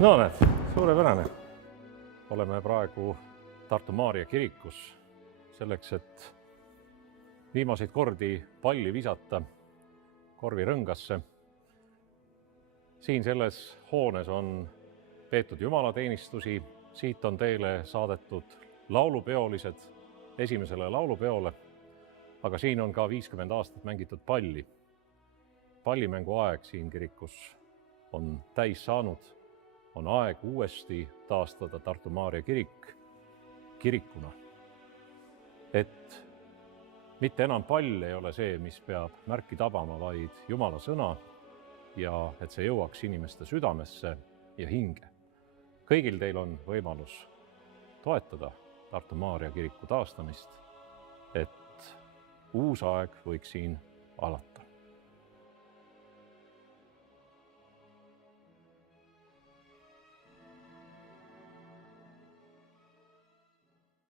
No näed, suurepärane. Oleme praegu Tartu Maarja kirikus selleks, et viimaseid kordi palli visata korvirõngasse. Siin selles hoones on peetud jumalateenistusi, siit on teile saadetud laulupeolised esimesele laulupeole, aga siin on ka 50 aastat mängitud palli. Pallimängu aeg siin kirikus on täis saanud, on aeg uuesti taastada Tartu Maarja kirik kirikuna. Et mitte enam pall ei ole see, mis peab märki tabama, vaid Jumala sõna ja et see jõuaks inimeste südamesse ja hinge. Kõigil teil on võimalus toetada Tartu Maarja kiriku taastamist, et uus aeg võiks siin alata.